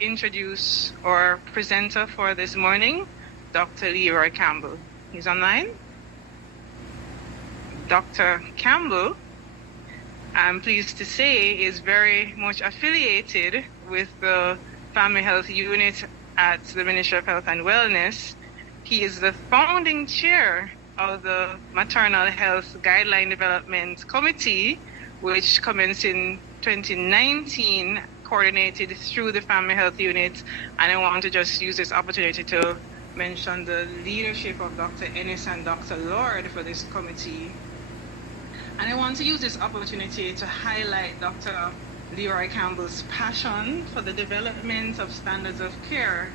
introduce our presenter for this morning, Dr. Leroy Campbell. He's online. Dr. Campbell, I'm pleased to say, is very much affiliated with the Family Health Unit at the Ministry of Health and Wellness. He is the founding chair of the Maternal Health Guideline Development Committee, which commenced in 2019, coordinated through the Family Health Unit. And I want to just use this opportunity to mention the leadership of Dr. Ennis and Dr. Lord for this committee. And I want to use this opportunity to highlight Dr. Leroy Campbell's passion for the development of standards of care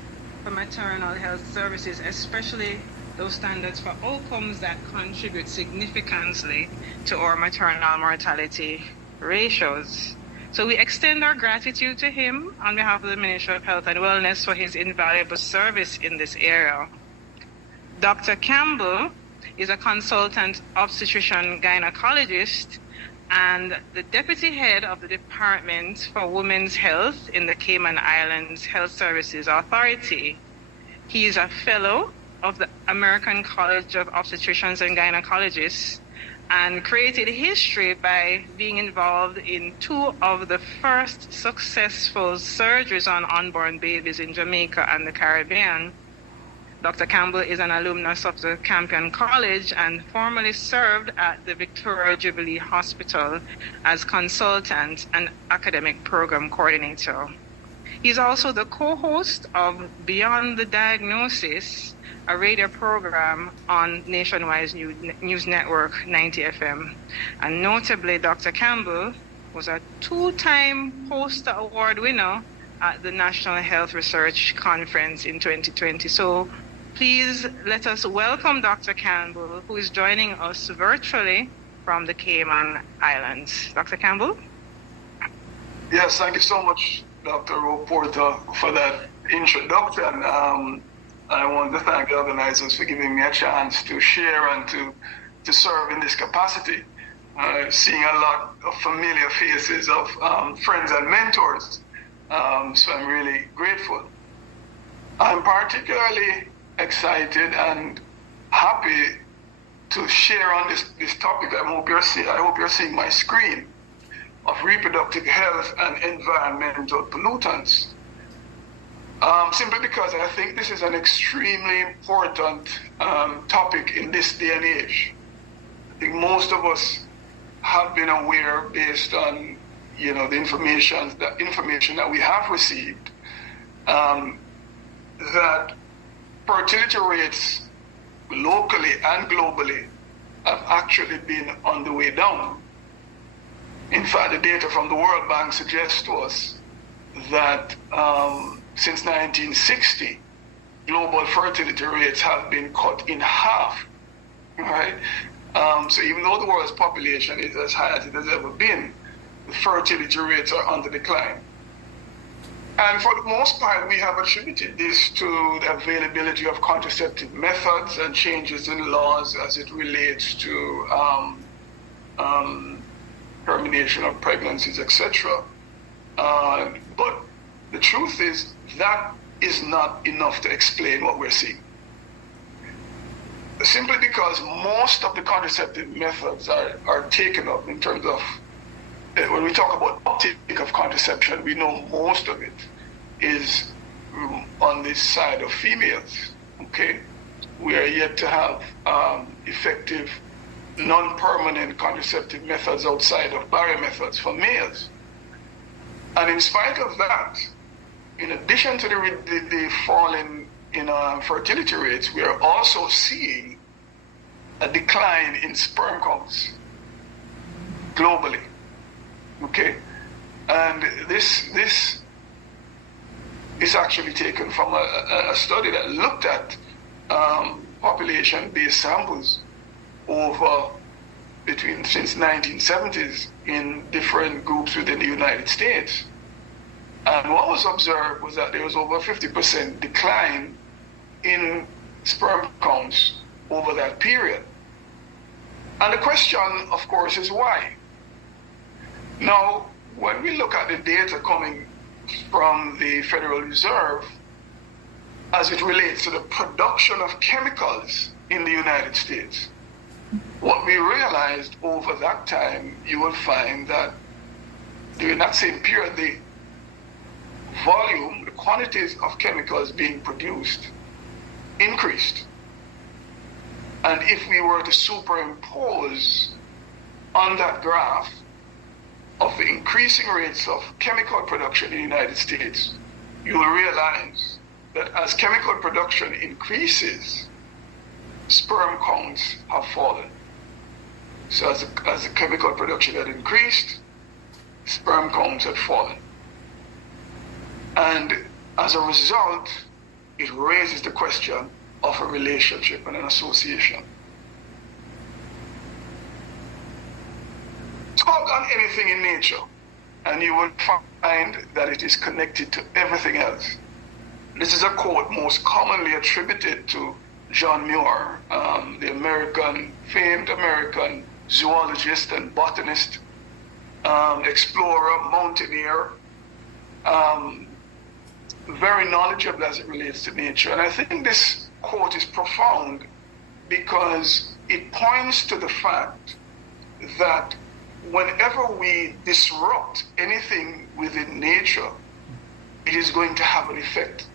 for maternal health services, especially those standards for outcomes that contribute significantly to our maternal mortality ratios. So we extend our gratitude to him on behalf of the Ministry of Health and Wellness for his invaluable service in this area. Dr. Campbell is a consultant obstetrician gynecologist and the deputy head of the Department for Women's Health in the Cayman Islands Health Services Authority. He is a fellow of the American College of Obstetricians and Gynecologists and created history by being involved in two of the first successful surgeries on unborn babies in Jamaica and the Caribbean. Dr. Campbell is an alumnus of the Campion College and formerly served at the Victoria Jubilee Hospital as consultant and academic program coordinator. He's also the co-host of Beyond the Diagnosis, a radio program on Nationwide News Network 90 FM. And notably, Dr. Campbell was a two-time Poster Award winner at the National Health Research Conference in 2020. So please let us welcome Dr. Campbell, who is joining us virtually from the Cayman Islands. Dr. Campbell? Yes, thank you so much, Dr. Porter, for that introduction. I want to thank the organizers for giving me a chance to share and to serve in this capacity. Seeing a lot of familiar faces of friends and mentors, so I'm really grateful. I'm particularly excited and happy to share on this topic. I hope you're seeing my screen of reproductive health and environmental pollutants. Simply because I think this is an extremely important topic in this day and age. I think most of us have been aware, based on the information that we have received, that fertility rates locally and globally have actually been on the way down. In fact, the data from the World Bank suggests to us that since 1960, global fertility rates have been cut in half, right? So even though the world's population is as high as it has ever been, the fertility rates are on the decline. And for the most part, we have attributed this to the availability of contraceptive methods and changes in laws as it relates to termination of pregnancies, etc. But the truth is that is not enough to explain what we're seeing. Simply because most of the contraceptive methods are taken up in terms of, when we talk about uptake of contraception, we know most of it is on this side of females, okay? We are yet to have effective non-permanent contraceptive methods outside of barrier methods for males. And in spite of that, in addition to the fall in fertility rates, we are also seeing a decline in sperm counts globally. Okay, and this is actually taken from a study that looked at population-based samples over since 1970s in different groups within the United States. And what was observed was that there was over 50% decline in sperm counts over that period. And the question, of course, is why? Now, when we look at the data coming from the Federal Reserve as it relates to the production of chemicals in the United States. What we realized over that time, you will find that during that same period, the volume, the quantities of chemicals being produced increased. And if we were to superimpose on that graph of the increasing rates of chemical production in the United States, you will realize that as chemical production increases, sperm counts have fallen. So as the chemical production had increased, sperm counts had fallen. And as a result, it raises the question of a relationship and an association. Talk on anything in nature, and you will find that it is connected to everything else. This is a quote most commonly attributed to John Muir, the famed American zoologist and botanist, explorer, mountaineer, very knowledgeable as it relates to nature. And I think this quote is profound because it points to the fact that whenever we disrupt anything within nature, it is going to have an effect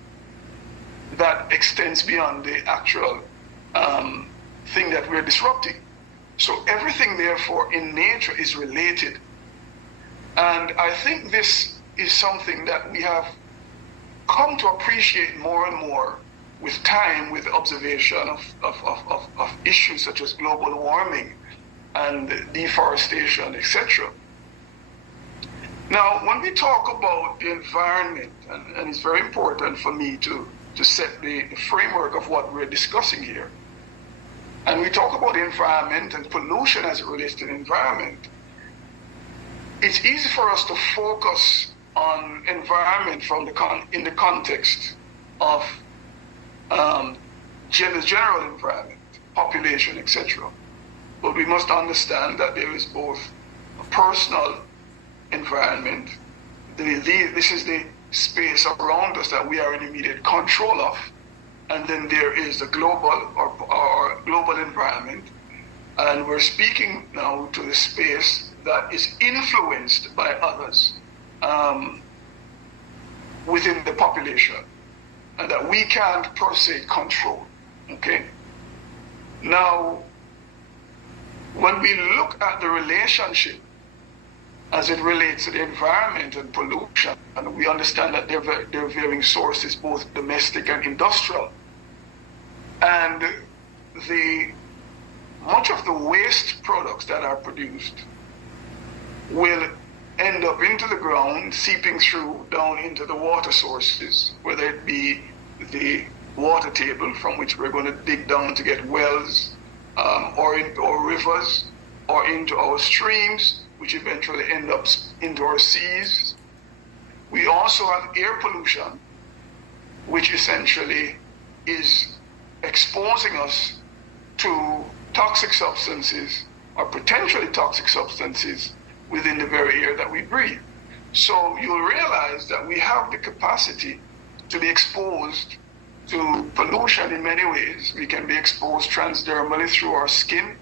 that extends beyond the actual thing that we're disrupting. So everything, therefore, in nature is related. And I think this is something that we have come to appreciate more and more with time, with observation of issues such as global warming and deforestation, etc. Now, when we talk about the environment, and it's very important for me to set the framework of what we're discussing here, and we talk about the environment and pollution as it relates to the environment, it's easy for us to focus on environment in the context of the general environment, population, etc. But we must understand that there is both a personal environment, this is the space around us that we are in immediate control of, and then there is the global or global environment, and we're speaking now to the space that is influenced by others within the population, and that we can't per se control. Okay? Now, when we look at the relationship as it relates to the environment and pollution, and we understand that there are varying sources, both domestic and industrial, and much of the waste products that are produced will end up into the ground, seeping through down into the water sources, whether it be the water table from which we're going to dig down to get wells, or rivers, or into our streams, which eventually end up into our seas. We also have air pollution, which essentially is exposing us to toxic substances or potentially toxic substances within the very air that we breathe. So you'll realize that we have the capacity to be exposed to pollution in many ways. We can be exposed transdermally through our skin.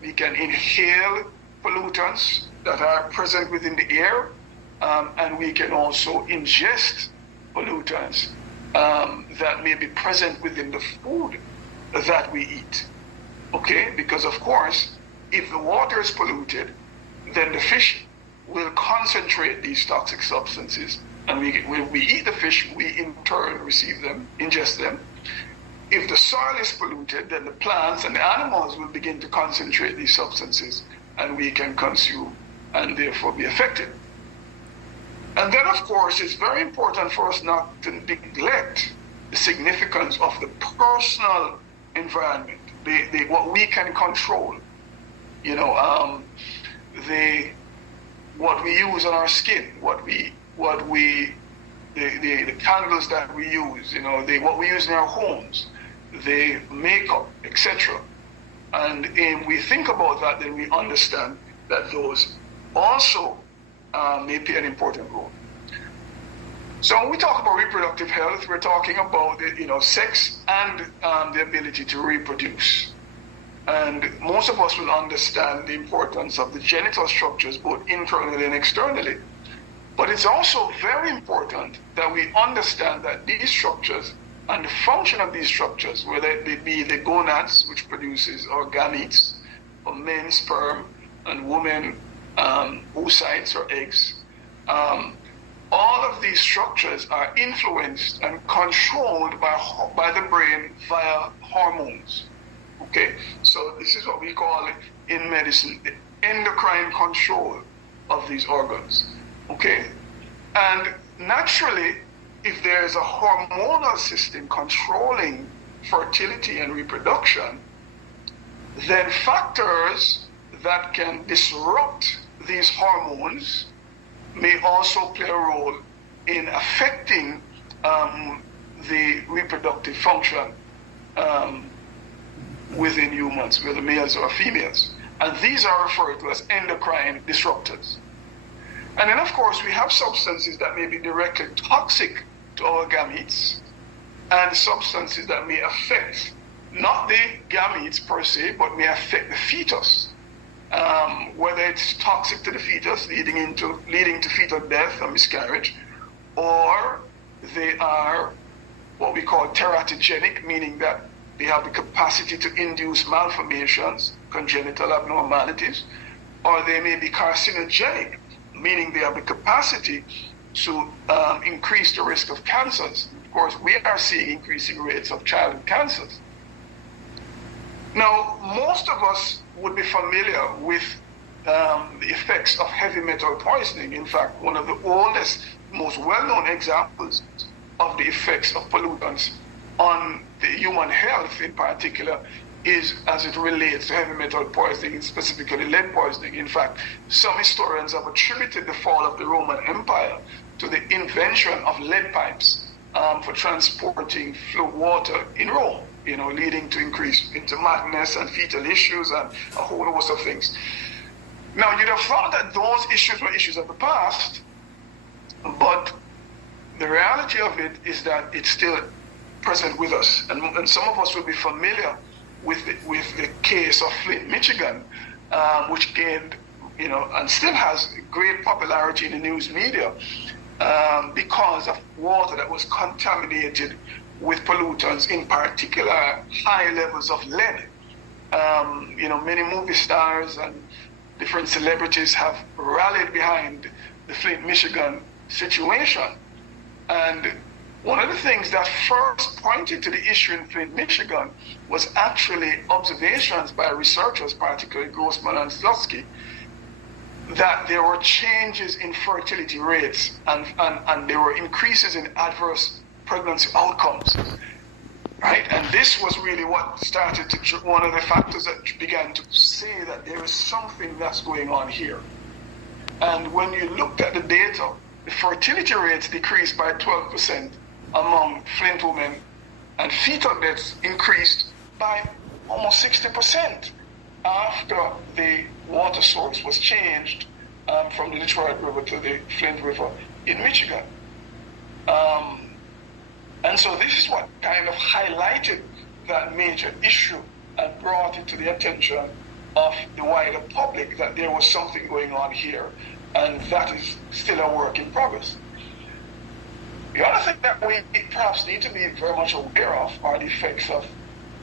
We can inhale pollutants that are present within the air, and we can also ingest pollutants that may be present within the food that we eat. Okay? Because of course, if the water is polluted, then the fish will concentrate these toxic substances, and when we eat the fish, we in turn receive them, ingest them. If the soil is polluted, then the plants and the animals will begin to concentrate these substances, and we can consume and therefore be affected. And then, of course, it's very important for us not to neglect the significance of the personal environment, what we can control. You know, what we use on our skin, the candles that we use, you know, what we use in our homes, the makeup, etc. And if we think about that, then we understand that those also may play an important role. So when we talk about reproductive health, we're talking about sex and the ability to reproduce. And most of us will understand the importance of the genital structures, both internally and externally. But it's also very important that we understand that these structures and the function of these structures, whether they be the gonads, which produces our gametes, or men's sperm, and women oocytes or eggs, all of these structures are influenced and controlled by the brain via hormones. Okay, so this is what we call it in medicine, the endocrine control of these organs. Okay, and naturally, if there is a hormonal system controlling fertility and reproduction, then factors that can disrupt these hormones may also play a role in affecting the reproductive function within humans, whether males or females. And these are referred to as endocrine disruptors. And then, of course, we have substances that may be directly toxic to our gametes, and substances that may affect not the gametes per se, but may affect the fetus. Whether it's toxic to the fetus, leading to fetal death or miscarriage, or they are what we call teratogenic, meaning that they have the capacity to induce malformations, congenital abnormalities, or they may be carcinogenic, meaning they have the capacity to increase the risk of cancers. Of course, we are seeing increasing rates of childhood cancers. Now, most of us would be familiar with the effects of heavy metal poisoning. In fact, one of the oldest, most well-known examples of the effects of pollutants on the human health in particular is as it relates to heavy metal poisoning, specifically lead poisoning. In fact, some historians have attributed the fall of the Roman Empire to the invention of lead pipes for transporting fluid water in Rome, leading to increase into madness and fetal issues and a whole host of things. Now, you'd have thought that those issues were issues of the past, but the reality of it is that it's still present with us. And some of us will be familiar with the case of Flint, Michigan, which gained, and still has great popularity in the news media because of water that was contaminated with pollutants, in particular high levels of lead. Many movie stars and different celebrities have rallied behind the Flint, Michigan situation. And one of the things that first pointed to the issue in Flint, Michigan was actually observations by researchers, particularly Grossman and Slutsky, that there were changes in fertility rates and there were increases in adverse pregnancy outcomes, right? And this was really what started to, one of the factors that began to say that there is something that's going on here. And when you looked at the data, the fertility rates decreased by 12% among Flint women, and fetal deaths increased by almost 60% after the water source was changed from the Detroit River to the Flint River in Michigan. And so this is what kind of highlighted that major issue and brought it to the attention of the wider public that there was something going on here, and that is still a work in progress. The other thing that we perhaps need to be very much aware of are the effects of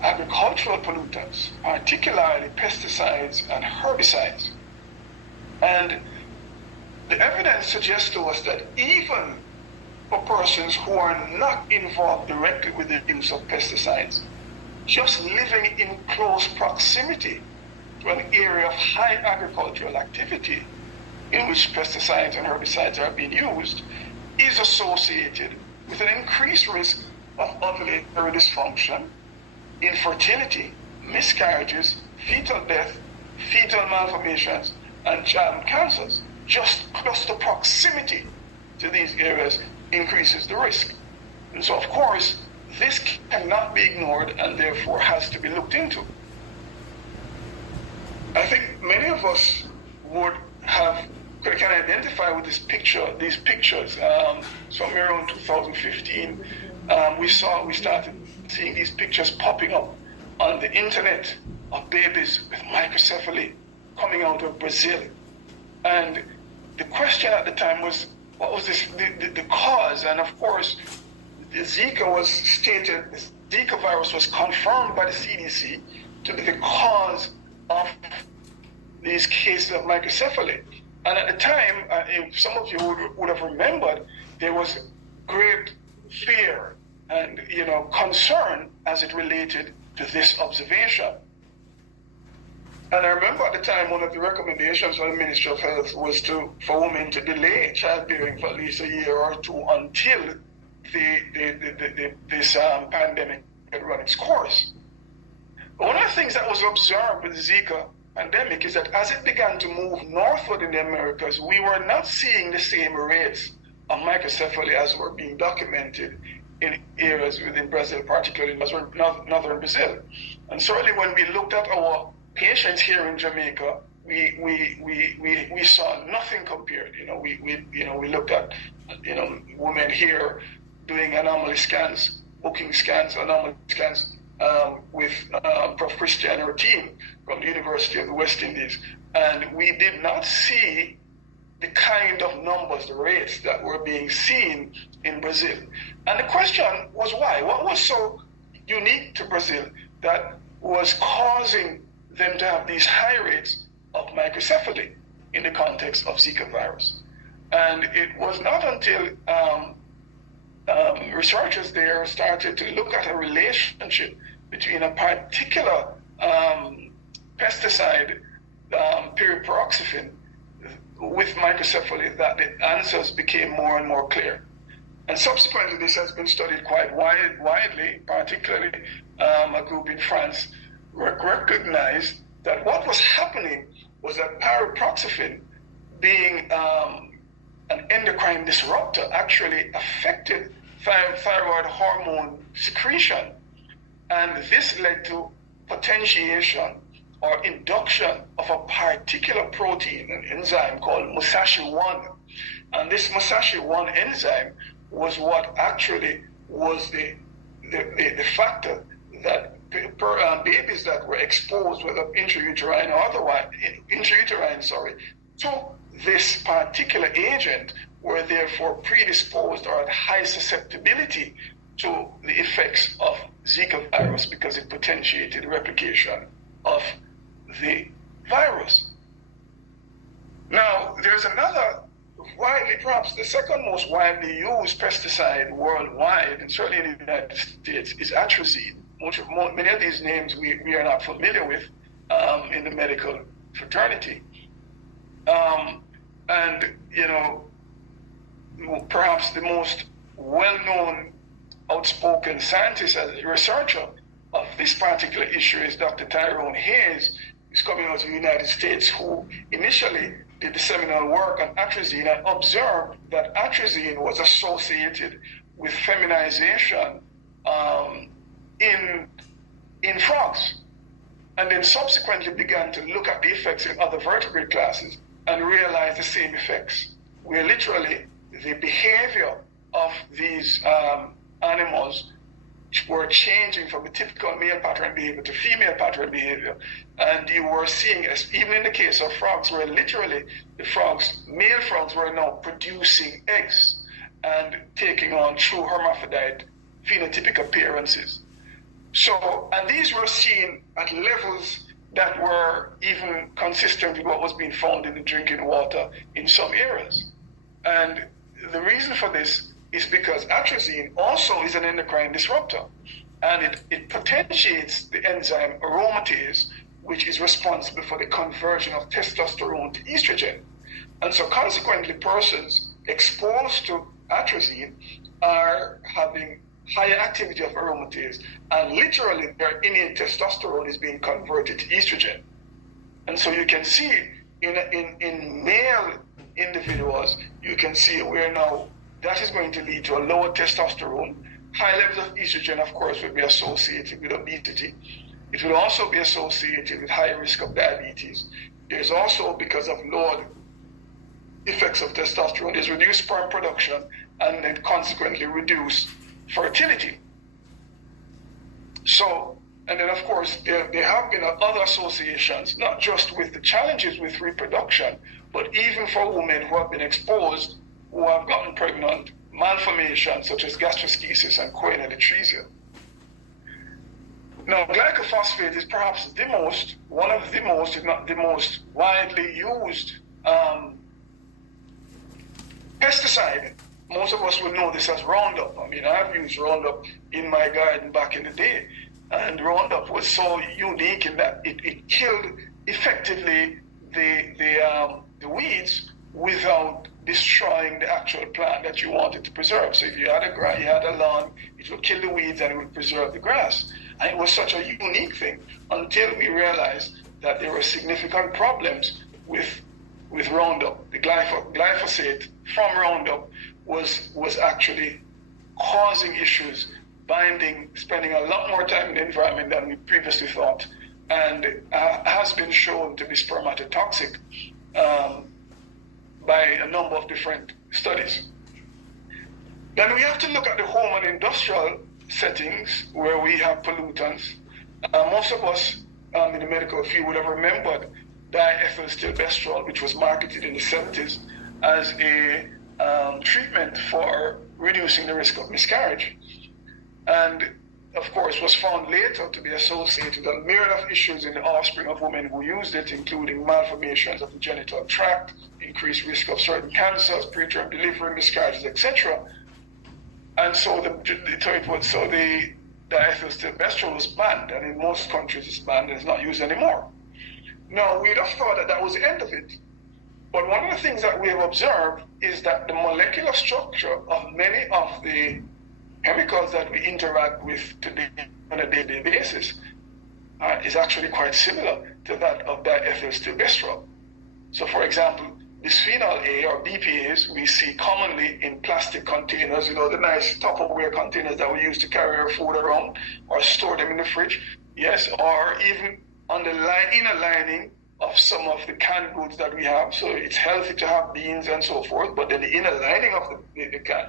agricultural pollutants, particularly pesticides and herbicides. And the evidence suggests to us that even for persons who are not involved directly with the use of pesticides, just living in close proximity to an area of high agricultural activity in which pesticides and herbicides are being used is associated with an increased risk of ovulatory dysfunction, infertility, miscarriages, fetal death, fetal malformations, and child cancers. Just the proximity to these areas increases the risk. And so, of course, this cannot be ignored and therefore has to be looked into. I think many of us would have can identify with these pictures. Somewhere around 2015, we started seeing these pictures popping up on the internet of babies with microcephaly coming out of Brazil. And the question at the time was, what was the cause? And of course, the Zika virus was confirmed by the CDC to be the cause of these cases of microcephaly. And at the time, if some of you would have remembered, there was great fear and concern as it related to this observation. And I remember at the time, one of the recommendations from the Ministry of Health was for women to delay childbearing for at least a year or two until this pandemic had run its course. But one of the things that was observed with the Zika pandemic is that as it began to move northward in the Americas, we were not seeing the same rates of microcephaly as were being documented in areas within Brazil, particularly in northern Brazil. And certainly when we looked at our patients here in Jamaica, we saw nothing compared. We looked at women here doing anomaly scans, booking scans, anomaly scans with Prof. Christian and her team from the University of the West Indies, and we did not see the kind of numbers, the rates that were being seen in Brazil. And the question was why? What was so unique to Brazil that was causing them to have these high rates of microcephaly in the context of Zika virus? And it was not until researchers there started to look at a relationship between a particular pesticide, pyriproxyfen, with microcephaly, that the answers became more and more clear. And subsequently, this has been studied quite widely, particularly a group in France recognized that what was happening was that pyriproxyfen, being an endocrine disruptor, actually affected thyroid hormone secretion. And this led to potentiation or induction of a particular protein, an enzyme called Musashi-1. And this Musashi-1 enzyme was what actually was the factor that babies that were exposed, whether intrauterine or otherwise, to this particular agent were therefore predisposed or at high susceptibility to the effects of Zika virus because it potentiated replication of the virus. Now, there's another perhaps the second most widely used pesticide worldwide, and certainly in the United States, is atrazine. Many of these names we are not familiar with in the medical fraternity. And, perhaps the most well-known outspoken scientist and researcher of this particular issue is Dr. Tyrone Hayes, who's coming out of the United States, who initially did the seminal work on atrazine and observed that atrazine was associated with feminization in frogs, and then subsequently began to look at the effects in other vertebrate classes and realized the same effects, where literally the behavior of these animals were changing from the typical male pattern behavior to female pattern behavior. And you were seeing, even in the case of frogs, where literally male frogs were now producing eggs and taking on true hermaphrodite phenotypic appearances. So, and these were seen at levels that were even consistent with what was being found in the drinking water in some areas. And the reason for this is because atrazine also is an endocrine disruptor, and it potentiates the enzyme aromatase, which is responsible for the conversion of testosterone to estrogen. And so consequently, persons exposed to atrazine are having higher activity of aromatase, and literally their innate testosterone is being converted to estrogen. And so you can see in male individuals, you can see where now that is going to lead to a lower testosterone. High levels of estrogen, of course, will be associated with obesity. It will also be associated with higher risk of diabetes. There's also, because of lowered effects of testosterone. There's reduced sperm production and then consequently reduced fertility. So, and then of course, there have been other associations, not just with the challenges with reproduction, but even for women who have been exposed, who have gotten pregnant, malformations such as gastroschisis and choanal. Now, glycophosphate is perhaps one of the most, if not the most widely used pesticide. Most of us will know this as Roundup. I mean, I've used Roundup in my garden back in the day. And Roundup was so unique in that it killed effectively the weeds without destroying the actual plant that you wanted to preserve. So if you had a lawn, it would kill the weeds and it would preserve the grass. And it was such a unique thing until we realized that there were significant problems with Roundup. The glyphosate from Roundup was actually causing issues, binding, spending a lot more time in the environment than we previously thought, and has been shown to be spermatotoxic by a number of different studies. Then we have to look at the home and industrial settings where we have pollutants. Most of us in the medical field would have remembered diethylstilbestrol, which was marketed in the 70s as a treatment for reducing the risk of miscarriage. And of course was found later to be associated with a myriad of issues in the offspring of women who used it, including malformations of the genital tract, increased risk of certain cancers, preterm delivery, miscarriages, etc. And so the diethylstilbestrol was banned, and in most countries it's banned and it's not used anymore. Now, we'd have thought that was the end of it. But one of the things that we have observed is that the molecular structure of many of the chemicals that we interact with today on a daily basis is actually quite similar to that of diethylstilbestrol. So, for example, bisphenol A or BPAs we see commonly in plastic containers, the nice Tupperware containers that we use to carry our food around or store them in the fridge, yes, or even on the inner lining of some of the canned goods that we have. So it's healthy to have beans and so forth, but then the inner lining of the can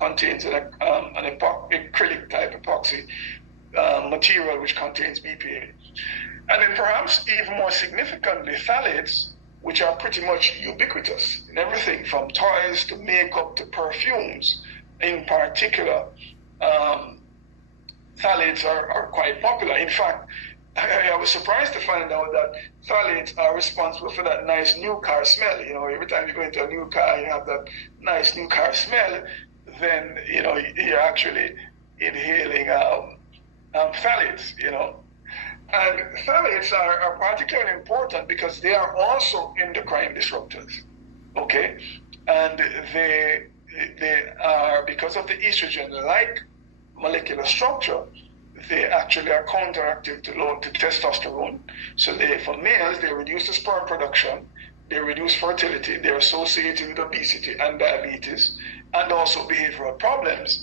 contains an acrylic type epoxy material which contains BPA. And then perhaps even more significantly, phthalates, which are pretty much ubiquitous in everything from toys to makeup to perfumes. In particular, phthalates are quite popular. In fact, I was surprised to find out that phthalates are responsible for that nice new car smell. Every time you go into a new car, you have that nice new car smell, then, you're actually inhaling phthalates, And phthalates are particularly important because they are also endocrine disruptors, okay? And they are, because of the estrogen-like molecular structure, they actually are counteractive to testosterone. So for males, they reduce the sperm production, they reduce fertility, they're associated with obesity and diabetes, and also behavioral problems.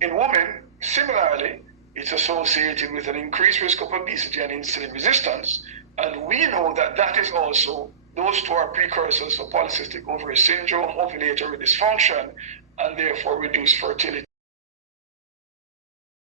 In women, similarly, it's associated with an increased risk of obesity and insulin resistance. And we know that is also, those two are precursors for polycystic ovary syndrome, ovulatory dysfunction, and therefore reduced fertility.